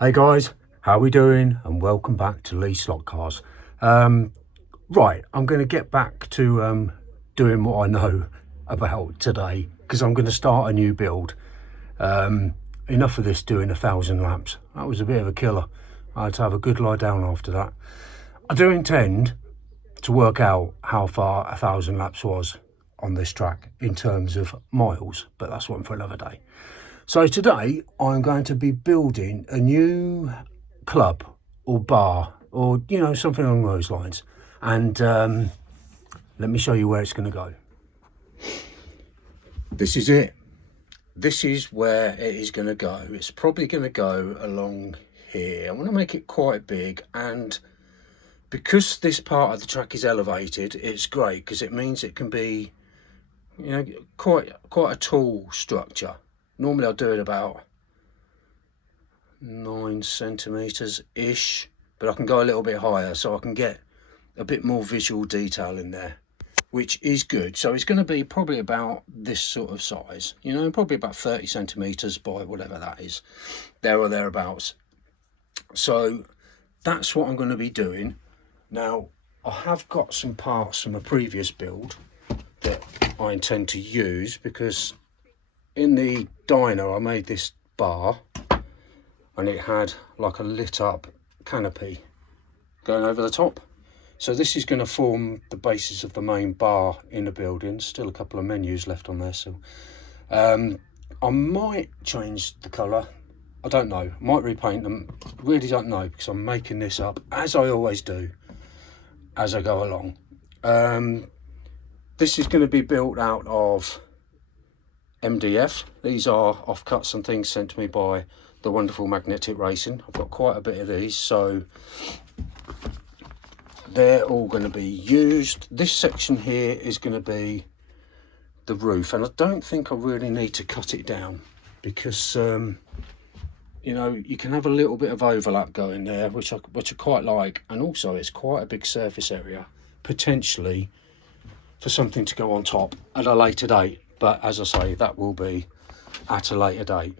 Hey guys, how we doing? And welcome back to Lee Slotcars. Right, I'm going to get back to doing what I know about today because I'm going to start a new build. Enough of this doing 1,000 laps. That was a bit of a killer. I had to have a good lie down after that. I do intend to work out how far 1,000 laps was on this track in terms of miles, but that's one for another day. So today I'm going to be building a new club or bar or, something along those lines. And let me show you where it's going to go. This is it. This is where it is going to go. It's probably going to go along here. I want to make it quite big, and because this part of the track is elevated, it's great because it means it can be, quite a tall structure. Normally I'll do it about 9 centimeters ish, but I can go a little bit higher so I can get a bit more visual detail in there, which is good. So it's going to be probably about this sort of size, probably about 30 centimeters by whatever that is, there or thereabouts. So that's what I'm going to be doing. Now I have got some parts from a previous build that I intend to use, because in the diner I made this bar and it had like a lit up canopy going over the top. So this is going to form the basis of the main bar in the building. Still a couple of menus left on there. So I might change the colour. I don't know. Might repaint them. Really don't know, because I'm making this up, as I always do, as I go along. This is going to be built out of MDF. These are offcuts and things sent to me by the wonderful Magnetic Racing. I've got quite a bit of these, so they're all going to be used. This section here is going to be the roof, and I don't think I really need to cut it down, because you can have a little bit of overlap going there, which I quite like, and also it's quite a big surface area potentially for something to go on top at a later date. But as I say, that will be at a later date.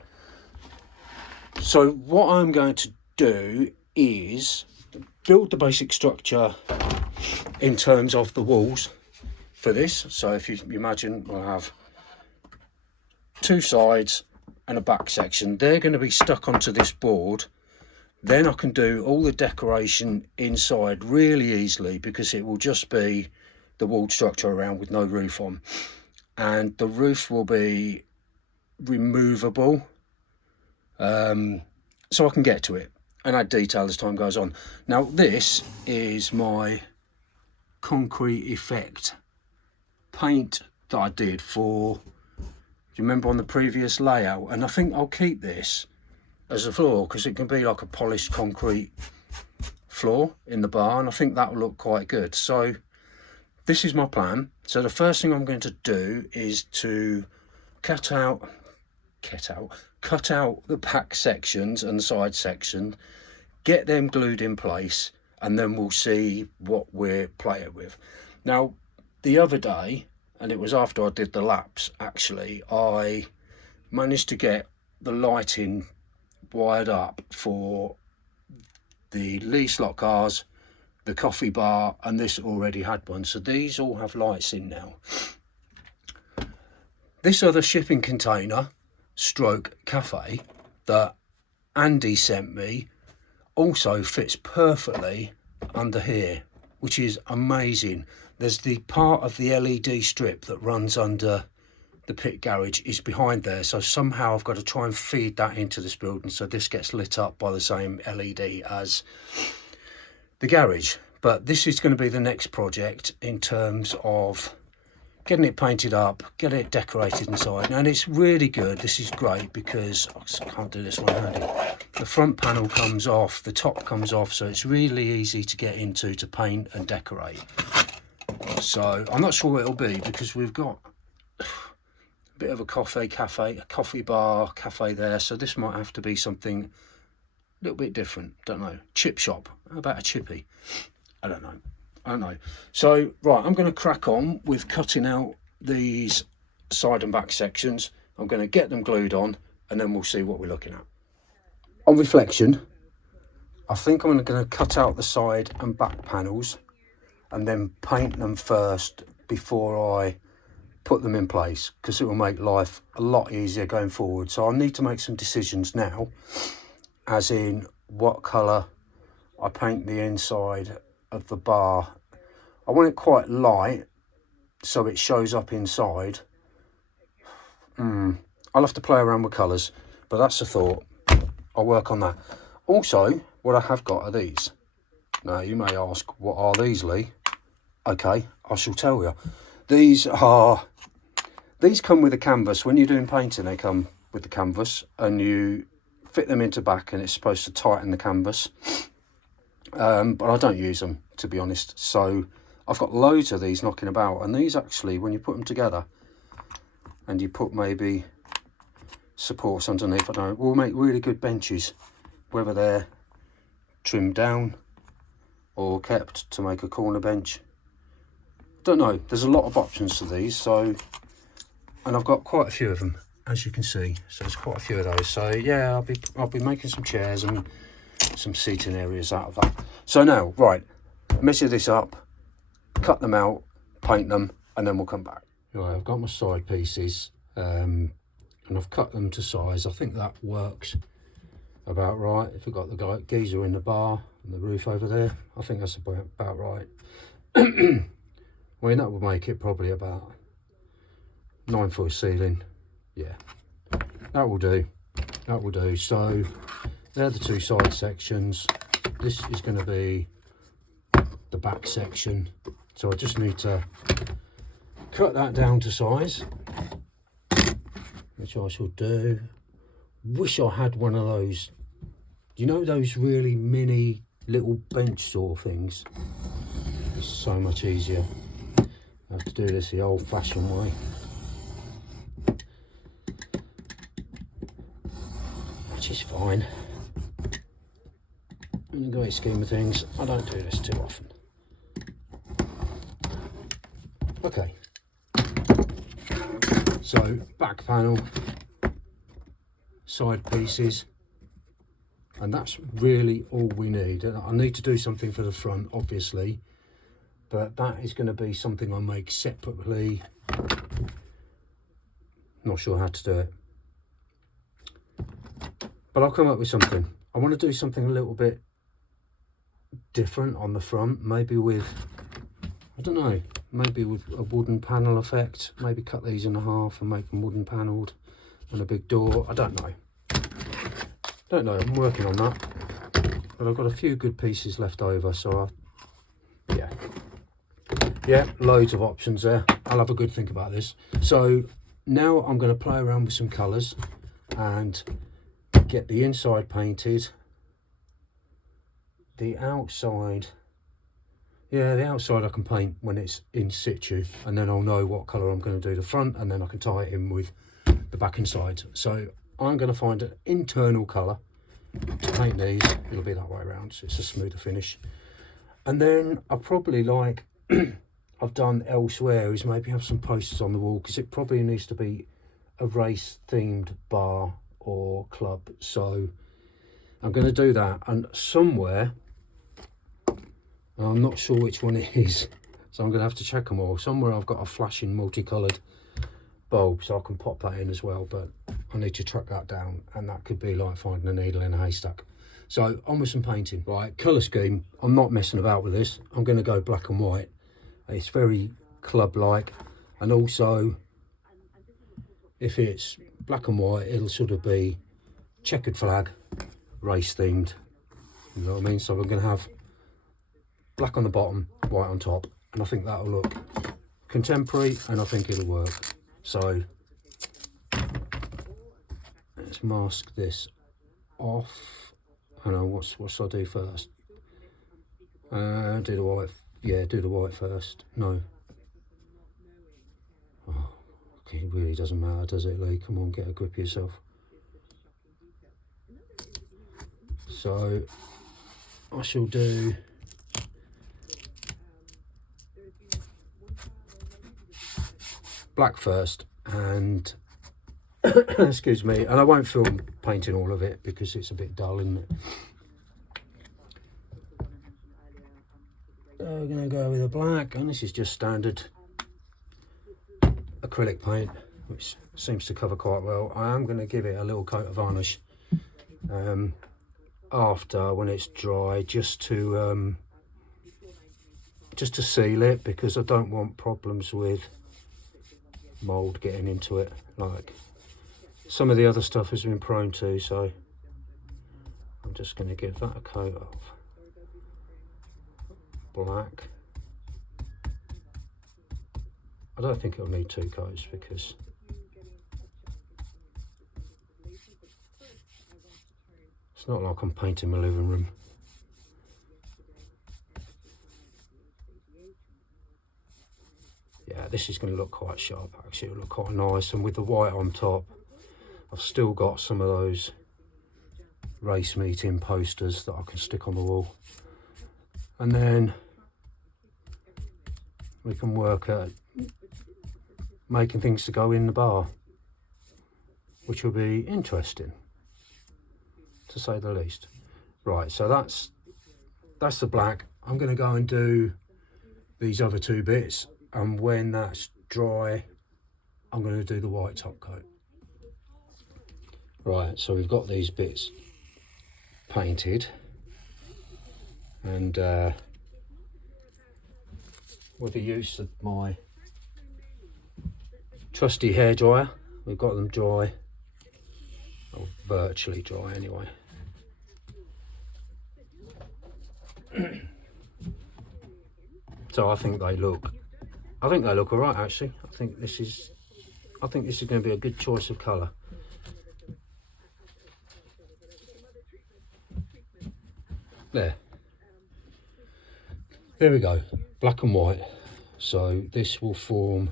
So what I'm going to do is build the basic structure in terms of the walls for this. So if you imagine, we'll have two sides and a back section. They're going to be stuck onto this board. Then I can do all the decoration inside really easily, because it will just be the walled structure around with no roof on. And the roof will be removable, so I can get to it and add detail as time goes on. Now this is my concrete effect paint that I did for, do you remember on the previous layout? And I think I'll keep this as a floor, because it can be like a polished concrete floor in the bar, and I think that will look quite good. So this is my plan. So the first thing I'm going to do is to cut out the back sections and the side section, get them glued in place, and then we'll see what we're playing with. Now, the other day, and it was after I did the laps actually, I managed to get the lighting wired up for the Lee Slotcars, the coffee bar, and this already had one. So these all have lights in now. This other shipping container stroke cafe that Andy sent me also fits perfectly under here, which is amazing. There's the part of the LED strip that runs under the pit garage is behind there, so somehow I've got to try and feed that into this building so this gets lit up by the same LED as the garage. But this is going to be the next project in terms of getting it painted up, getting it decorated inside. And it's really good. This is great because I can't do this one handy. The front panel comes off, the top comes off, so it's really easy to get into to paint and decorate. So I'm not sure what it'll be, because we've got a bit of a coffee bar cafe there, so this might have to be something a little bit different. Don't know. Chip shop. How about a chippy? I don't know. So right, I'm going to crack on with cutting out these side and back sections. I'm going to get them glued on, and then we'll see what we're looking at. on reflection, I think I'm going to cut out the side and back panels and then paint them first before I put them in place, because it will make life a lot easier going forward. So I need to make some decisions now, as in what colour I paint the inside of the bar. I want it quite light so it shows up inside. I'll have to play around with colours, but that's a thought. I'll work on that. Also, what I have got are these. Now you may ask, what are these, Lee? Okay, I shall tell you. These come with a canvas. When you're doing painting, they come with the canvas, and you fit them into back, and it's supposed to tighten the canvas. But I don't use them, to be honest. So I've got loads of these knocking about, and these actually, when you put them together and you put maybe supports underneath, I don't know, will make really good benches, whether they're trimmed down or kept to make a corner bench. Don't know, there's a lot of options to these. So, and I've got quite a few of them, as you can see. So there's quite a few of those. So yeah, I'll be making some chairs and some seating areas out of that. So now, right, measure this up, cut them out, paint them, and then we'll come back. Right, I've got my side pieces, and I've cut them to size. I think that works about right. If we've got the geyser in the bar and the roof over there, I think that's about right. I mean, that would make it probably about 9-foot ceiling. Yeah, that will do. That will do. So they're the two side sections. This is going to be the back section. So I just need to cut that down to size, which I shall do. Wish I had one of those, you know, those really mini little bench sort of things. It's so much easier. I have to do this the old fashioned way. Which is fine. In the great scheme of things, I don't do this too often. Okay. So back panel, side pieces, and that's really all we need. I need to do something for the front, obviously, but that is going to be something I make separately. Not sure how to do it, but I'll come up with something. I want to do something a little bit different on the front, maybe with, I don't know, maybe with a wooden panel effect. Maybe cut these in half and make them wooden panelled, and a big door. I don't know. I'm working on that, but I've got a few good pieces left over, so yeah, loads of options there. I'll have a good think about this. So now I'm going to play around with some colours and get the inside painted. The outside, yeah, the outside I can paint when it's in situ, and then I'll know what colour I'm going to do the front, and then I can tie it in with the back and sides. So I'm going to find an internal colour to paint these. It'll be that way around, so it's a smoother finish. And then I probably, like I've done elsewhere, is maybe have some posters on the wall, because it probably needs to be a race themed bar or club. So I'm going to do that, and somewhere, I'm not sure which one it is, so I'm going to have to check them all. Somewhere I've got a flashing multicoloured bulb, so I can pop that in as well, but I need to track that down, and that could be like finding a needle in a haystack. So on with some painting. Right, colour scheme, I'm not messing about with this. I'm going to go black and white. It's very club-like, and also if it's black and white, it'll sort of be checkered flag, race themed, you know what I mean? So we're going to have black on the bottom, white on top, and I think that'll look contemporary, and I think it'll work. So let's mask this off. I know what should I do first? Do the white. Yeah, do the white first. No. Oh, okay, it really doesn't matter, does it, Lee? Come on, get a grip of yourself. So I shall do black first, and Excuse me, and I won't film painting all of it because it's a bit dull, isn't it? So we're going to go with a black, and this is just standard acrylic paint, which seems to cover quite well. I am going to give it a little coat of varnish after, when it's dry, just to seal it, because I don't want problems with mould getting into it like some of the other stuff has been prone to. So I'm just going to give that a coat of black. I don't think it'll need 2 coats because it's not like I'm painting my living room. Yeah, this is going to look quite sharp actually. It'll look quite nice, and with the white on top, I've still got some of those race meeting posters that I can stick on the wall, and then we can work at making things to go in the bar, which will be interesting to say the least. Right, so that's the black. I'm going to go and do these other 2 bits, and when that's dry I'm going to do the white top coat. Right, so we've got these bits painted, and with the use of my trusty hairdryer, we've got them dry, or virtually dry anyway. So I think they look all right actually. I think this is going to be a good choice of colour. There we go, black and white. So this will form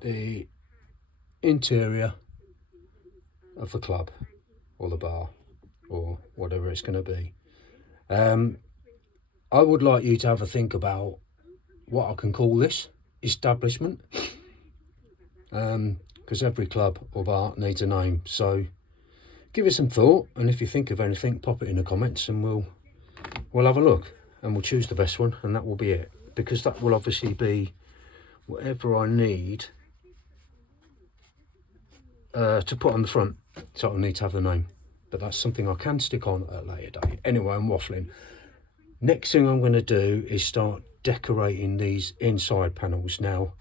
the interior of the club or the bar or whatever it's going to be. I would like you to have a think about what I can call this establishment, because every club or bar needs a name. So give it some thought, and if you think of anything, pop it in the comments and we'll have a look, and we'll choose the best one, and that will be it, because that will obviously be whatever I need to put on the front. So I'll need to have the name, but that's something I can stick on at a later date. Anyway, I'm waffling. Next thing I'm going to do is start decorating these inside panels. Now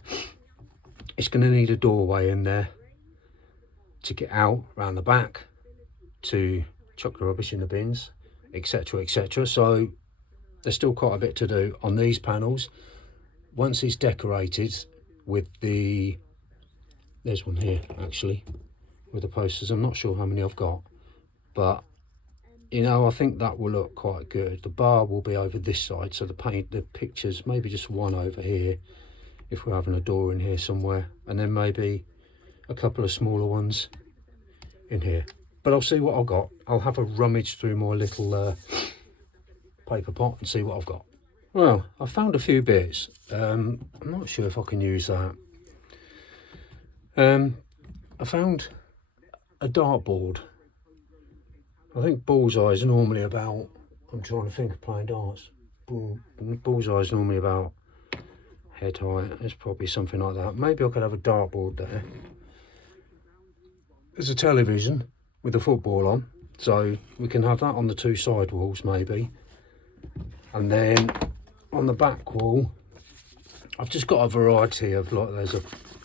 it's going to need a doorway in there to get out around the back, to chuck the rubbish in the bins, etc, etc. So there's still quite a bit to do on these panels. Once it's decorated with there's one here actually with the posters. I'm not sure how many I've got, but you know, I think that will look quite good. The bar will be over this side, so the pictures, maybe just one over here if we're having a door in here somewhere, and then maybe a couple of smaller ones in here. But I'll see what I've got. I'll have a rummage through my little paper pot and see what I've got. Well, I found a few bits. I'm not sure if I can use that. I found a dartboard. I think bullseye is normally about, I'm trying to think of playing darts. Bullseye is normally about head height. It's probably something like that. Maybe I could have a dartboard there. There's a television with a football on, so we can have that on the 2 side walls maybe. And then on the back wall, I've just got a variety of, like, there's a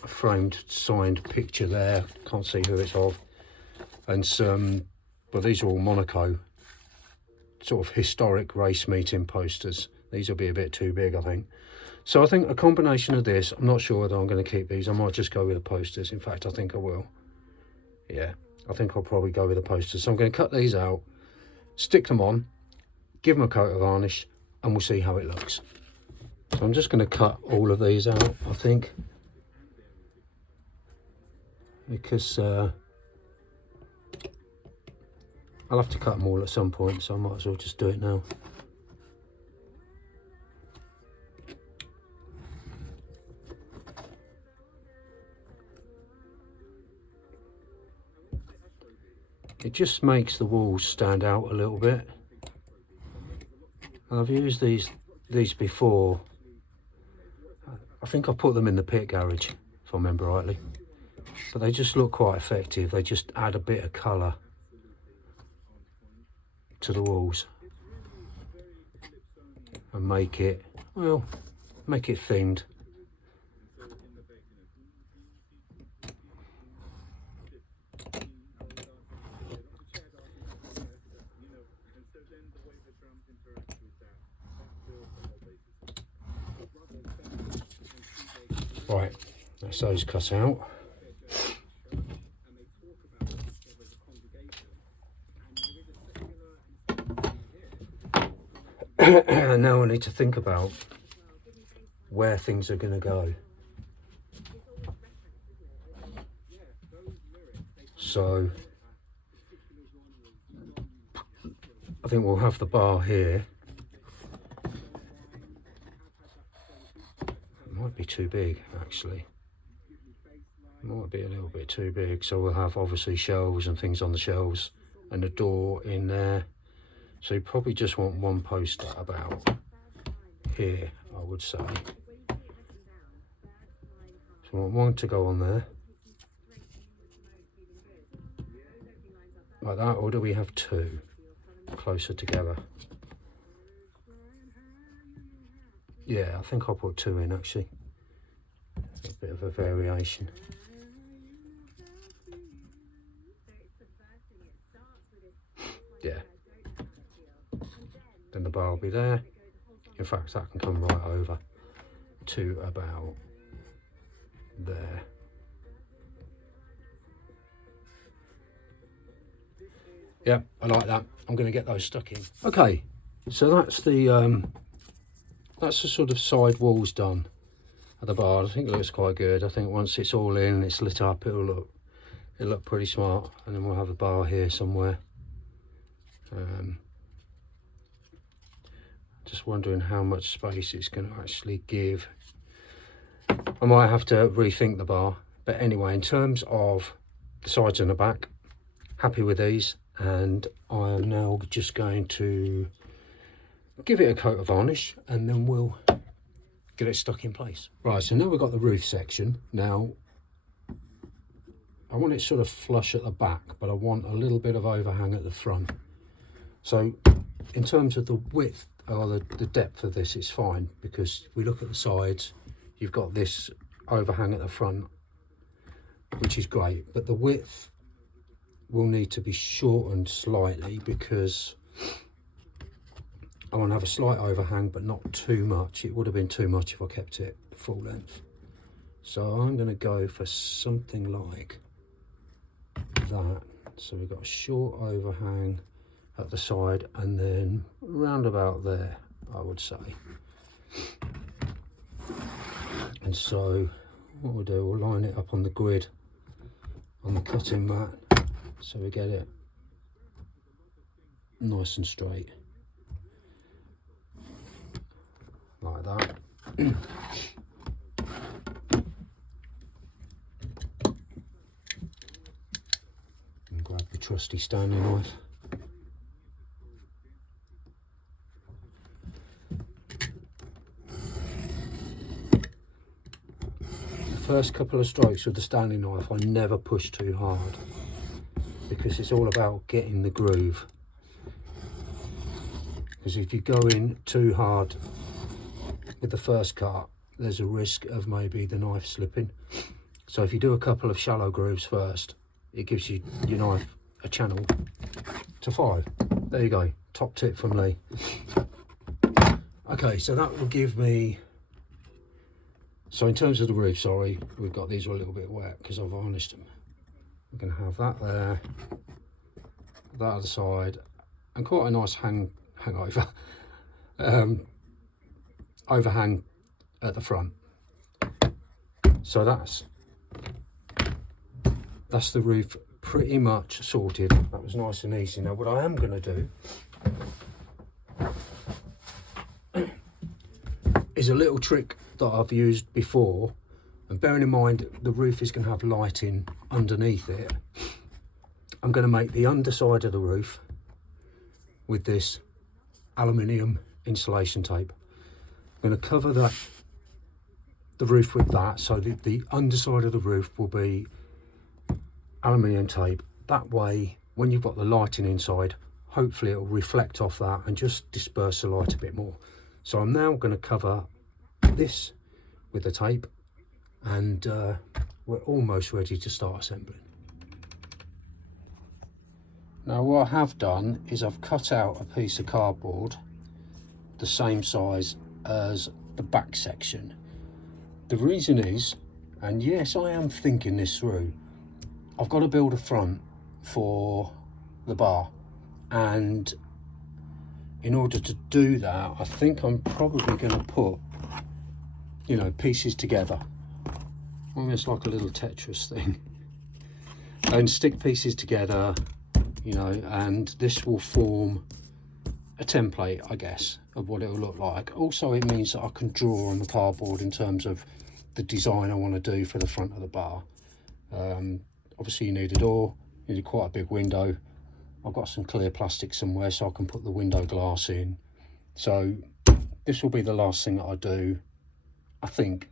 framed signed picture there, can't see who it's of, and some, well, these are all Monaco sort of historic race meeting posters. These will be a bit too big, I think. So I think a combination of this, I'm not sure whether I'm going to keep these. I might just go with the posters. In fact, I think I will. Yeah, I think I'll probably go with the posters. So I'm going to cut these out, stick them on, give them a coat of varnish, and we'll see how it looks. So I'm just going to cut all of these out, I think, because I'll have to cut them all at some point, so I might as well just do it now. It just makes the walls stand out a little bit. And I've used these before. I think I put them in the pit garage, if I remember rightly. But they just look quite effective. They just add a bit of colour to the walls and make it, well, make it themed. Right, that's those cut out. And now I need to think about where things are going to go. So I think we'll have the bar here. It might be too big, actually. It might be a little bit too big. So we'll have obviously shelves and things on the shelves and a door in there. So you probably just want one poster about here, I would say. So I want one to go on there. Like that, or do we have two closer together? Yeah, I think I'll put two in actually. A bit of a variation. Yeah. Then the bar will be there. In fact, that can come right over to about there. Yeah, I like that. I'm going to get those stuck in. Okay, so that's the sort of side walls done at the bar. I think it looks quite good. I think once it's all in, it's lit up, it'll look pretty smart. And then we'll have a bar here somewhere. Just wondering how much space it's going to actually give. I might have to rethink the bar, but anyway, in terms of the sides and the back, happy with these, and I am now just going to give it a coat of varnish and then we'll get it stuck in place. Right, so now we've got the roof section. Now I want it sort of flush at the back, but I want a little bit of overhang at the front. So in terms of the width or the depth of this, it's fine, because we look at the sides, you've got this overhang at the front, which is great, but the width will need to be shortened slightly because I want to have a slight overhang, but not too much. It would have been too much if I kept it full length. So I'm going to go for something like that. So we've got a short overhang at the side and then round about there, I would say. And so what we'll do, we'll line it up on the grid on the cutting mat so we get it nice and straight like that. And grab the trusty Stanley knife. First couple of strokes with the Stanley knife, I never push too hard because it's all about getting the groove. Because if you go in too hard with the first cut, there's a risk of maybe the knife slipping. So if you do a couple of shallow grooves first, it gives you your knife a channel to follow. There you go, top tip from Lee. Okay, so that will give me, so in terms of the roof, sorry, we've got these are a little bit wet because I've varnished them. We're going to have that there, that other side, and quite a nice hangover, overhang at the front. So that's the roof pretty much sorted. That was nice and easy. Now what I am going to do is a little trick that I've used before, and bearing in mind the roof is going to have lighting underneath it, I'm going to make the underside of the roof with this aluminium insulation tape. I'm going to cover the roof with that, so the underside of the roof will be aluminium tape. That way, when you've got the lighting inside, hopefully it will reflect off that and just disperse the light a bit more. So I'm now going to cover this with the tape, and we're almost ready to start assembling. Now what I have done is I've cut out a piece of cardboard the same size as the back section. The reason is, and yes, I am thinking this through, I've got to build a front for the bar, and in order to do that, I think I'm probably going to put, you know, pieces together, almost like a little Tetris thing, and stick pieces together, you know, and this will form a template, I guess, of what it will look like. Also, it means that I can draw on the cardboard in terms of the design I want to do for the front of the bar. Obviously you need a door, you need quite a big window. I've got some clear plastic somewhere so I can put the window glass in. So this will be the last thing that I do, I think,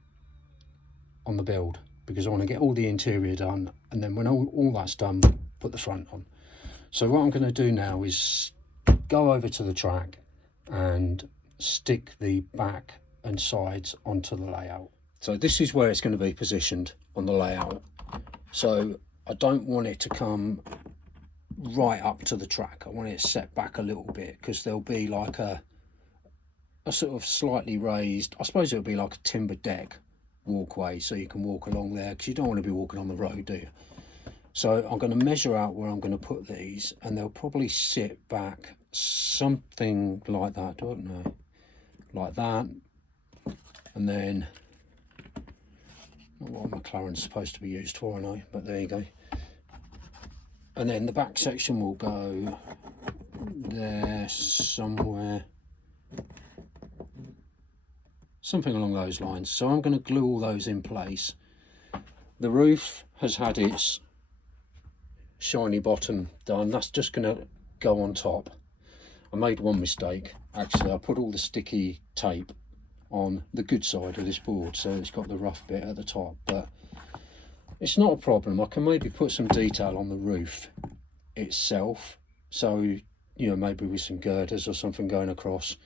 on the build, because I want to get all the interior done, and then when all that's done, put the front on. So what I'm going to do now is go over to the track and stick the back and sides onto the layout. So this is where it's going to be positioned on the layout. So I don't want it to come right up to the track. I want it set back a little bit, because there'll be like a sort of slightly raised, I suppose it'll be like a timber deck walkway, so you can walk along there, because you don't want to be walking on the road, do you? So I'm going to measure out where I'm going to put these, and they'll probably sit back something like that, don't know, like that. And then, not what McLaren's supposed to be used for, I know, but there you go. And then the back section will go there somewhere, something along those lines. So I'm going to glue all those in place. The roof has had its shiny bottom done. That's just going to go on top. I made one mistake, actually. I put all the sticky tape on the good side of this board, so it's got the rough bit at the top, but it's not a problem. I can maybe put some detail on the roof itself, so, you know, maybe with some girders or something going across,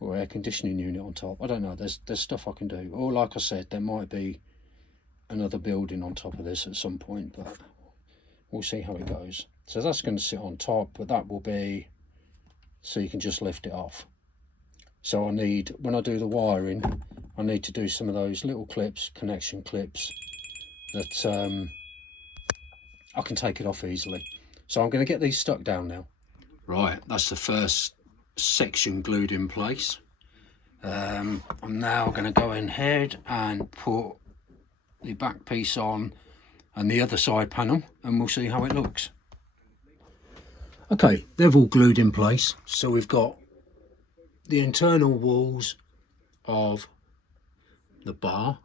or air conditioning unit on top. I don't know, there's stuff I can do. Or like I said, there might be another building on top of this at some point, but we'll see how it goes. So that's going to sit on top, but that will be so you can just lift it off. So I need, when I do the wiring, I need to do some of those little clips, connection clips, that I can take it off easily. So I'm going to get these stuck down now. Right, that's the first section glued in place. I'm now going to go ahead and put the back piece on and the other side panel, and we'll see how it looks. Okay, they've all glued in place. So we've got the internal walls of the bar,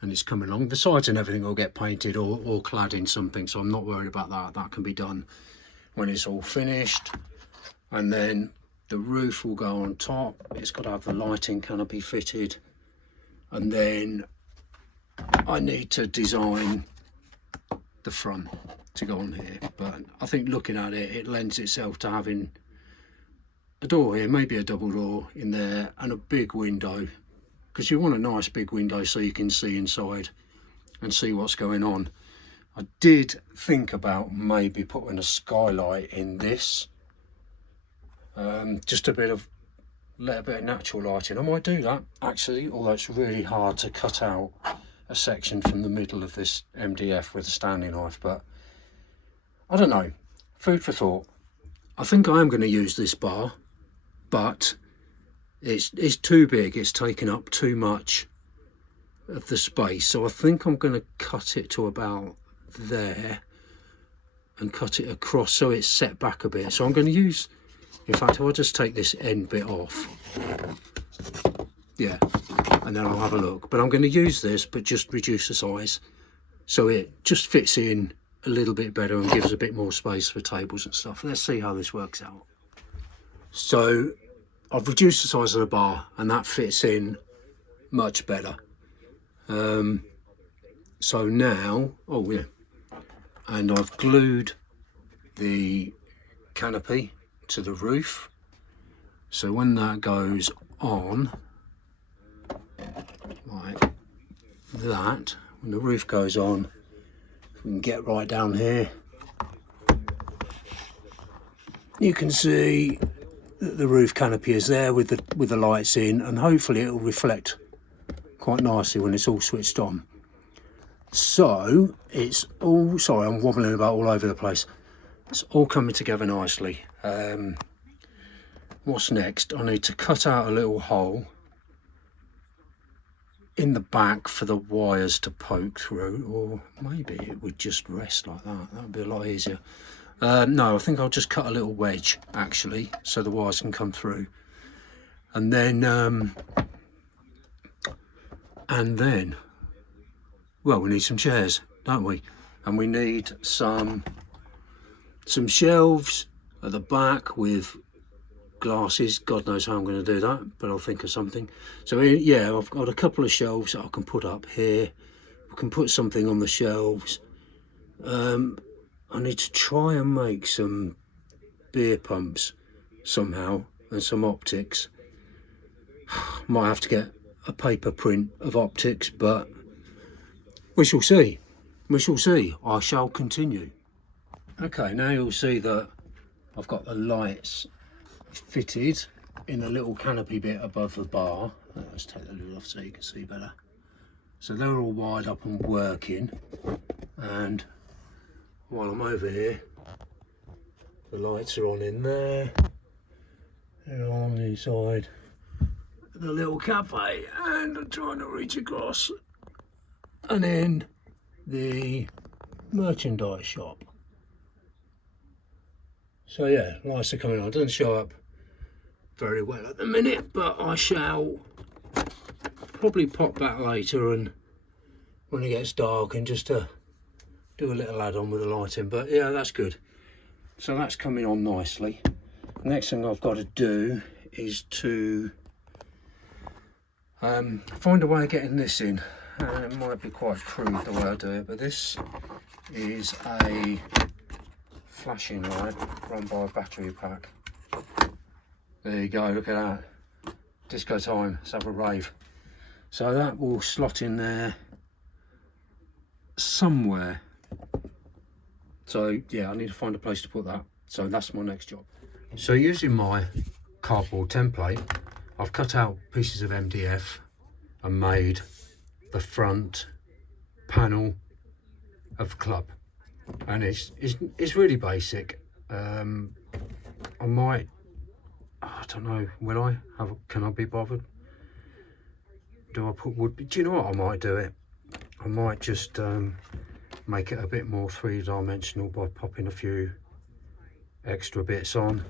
and it's coming along. The sides and everything will get painted or clad in something, so I'm not worried about that. That can be done when it's all finished. And then the roof will go on top. It's got to have the lighting canopy fitted, and then I need to design the front to go on here. But I think looking at it, it lends itself to having a door here, maybe a double door in there, and a big window, because you want a nice big window so you can see inside and see what's going on. I did think about maybe putting a skylight in this, just let a bit of natural light in. I might do that actually, although it's really hard to cut out a section from the middle of this MDF with a Stanley knife, but I don't know, food for thought. I think I am going to use this bar, but it's too big, it's taking up too much of the space, so I think I'm going to cut it to about there and cut it across so it's set back a bit. So I'm going to use, in fact, I'll just take this end bit off, yeah, and then I'll have a look. But I'm going to use this, but just reduce the size so it just fits in a little bit better and gives a bit more space for tables and stuff. Let's see how this works out. So I've reduced the size of the bar and that fits in much better. So now, oh yeah, and I've glued the canopy to the roof. So when that goes on, like that, when the roof goes on, we can get right down here. You can see that the roof canopy is there with the lights in, and hopefully it will reflect quite nicely when it's all switched on. So it's all, sorry, I'm wobbling about all over the place. It's all coming together nicely. What's next? I need to cut out a little hole in the back for the wires to poke through, or maybe it would just rest like that. That would be a lot easier. No, I think I'll just cut a little wedge actually, so the wires can come through. And then, well, we need some chairs, don't we? And we need some shelves at the back with glasses. God knows how I'm going to do that, but I'll think of something. So yeah, I've got a couple of shelves that I can put up here. We can put something on the shelves. I need to try and make some beer pumps somehow and some optics. Might have to get a paper print of optics, but we shall see. We shall see. I shall continue. Okay, now you'll see that I've got the lights fitted in a little canopy bit above the bar. Let's take the lid off so you can see better. So they're all wired up and working, and while I'm over here, the lights are on in there. They're on inside the little cafe, and I'm trying to reach across, and in the merchandise shop. So yeah, lights are coming on. It doesn't show up very well at the minute, but I shall probably pop back later and when it gets dark and just to do a little add-on with the lighting. But yeah, that's good. So that's coming on nicely. Next thing I've got to do is to find a way of getting this in. It might be quite crude the way I do it, but this is a flashing light run by a battery pack. There you go, look at that. Disco time, let's have a rave. So that will slot in there somewhere. So yeah, I need to find a place to put that. So that's my next job. So using my cardboard template, I've cut out pieces of MDF and made the front panel of the club. And it's really basic. I might, I don't know, will I? Can I be bothered? Do I put wood? Do you know what? I might do it. I might just make it a bit more three-dimensional by popping a few extra bits on.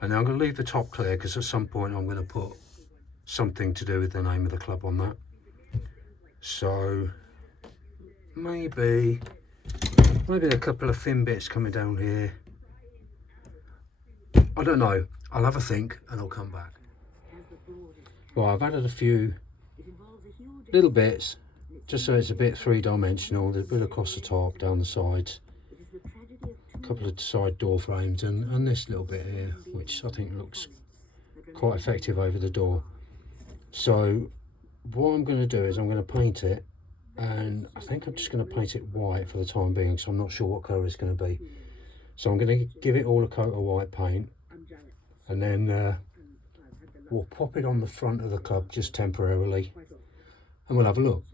And then I'm going to leave the top clear because at some point I'm going to put something to do with the name of the club on that. So maybe a couple of thin bits coming down here. I don't know. I'll have a think and I'll come back. Well, I've added a few little bits just so it's a bit three-dimensional. There's a bit across the top, down the sides, a couple of side door frames, and this little bit here, which I think looks quite effective over the door. So what I'm going to do is I'm going to paint it, and I think I'm just going to paint it white for the time being, so I'm not sure what colour it's going to be. So I'm going to give it all a coat of white paint, and then we'll pop it on the front of the club just temporarily, and we'll have a look,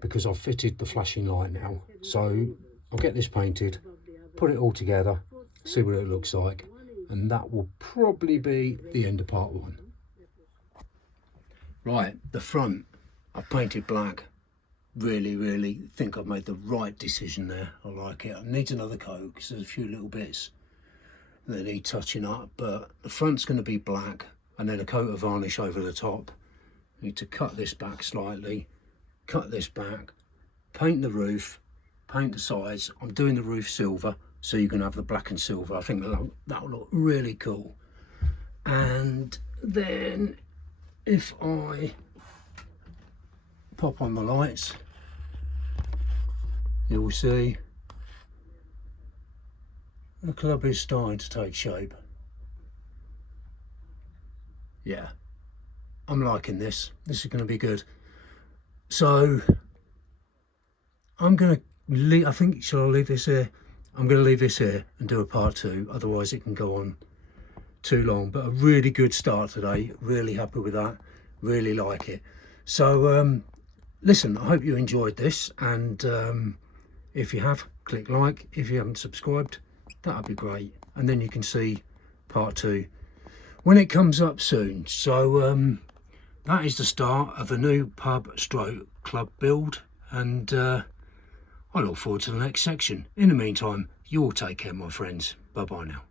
because I've fitted the flashing light now. So I'll get this painted, put it all together, see what it looks like, and that will probably be the end of part one. Right, the front I've painted black. Really think I've made the right decision there. I like it. I need another coat because there's a few little bits that need touching up, but the front's going to be black and then a coat of varnish over the top. I need to cut this back slightly, cut this back, paint the roof, paint the sides. I'm doing the roof silver, so you can have the black and silver. I think that'll look really cool. And then if I pop on the lights, you will see the club is starting to take shape. Yeah, I'm liking this. This is going to be good. So I'm going to leave, I think, shall I leave this here? I'm going to leave this here and do a part 2, otherwise it can go on too long. But a really good start today, really happy with that, really like it. So listen, I hope you enjoyed this, and if you have, click like. If you haven't subscribed, that'd be great, and then you can see part 2 when it comes up soon. So that is the start of a new pub stroke club build, and I look forward to the next section. In the meantime, you all take care, my friends. Bye bye now.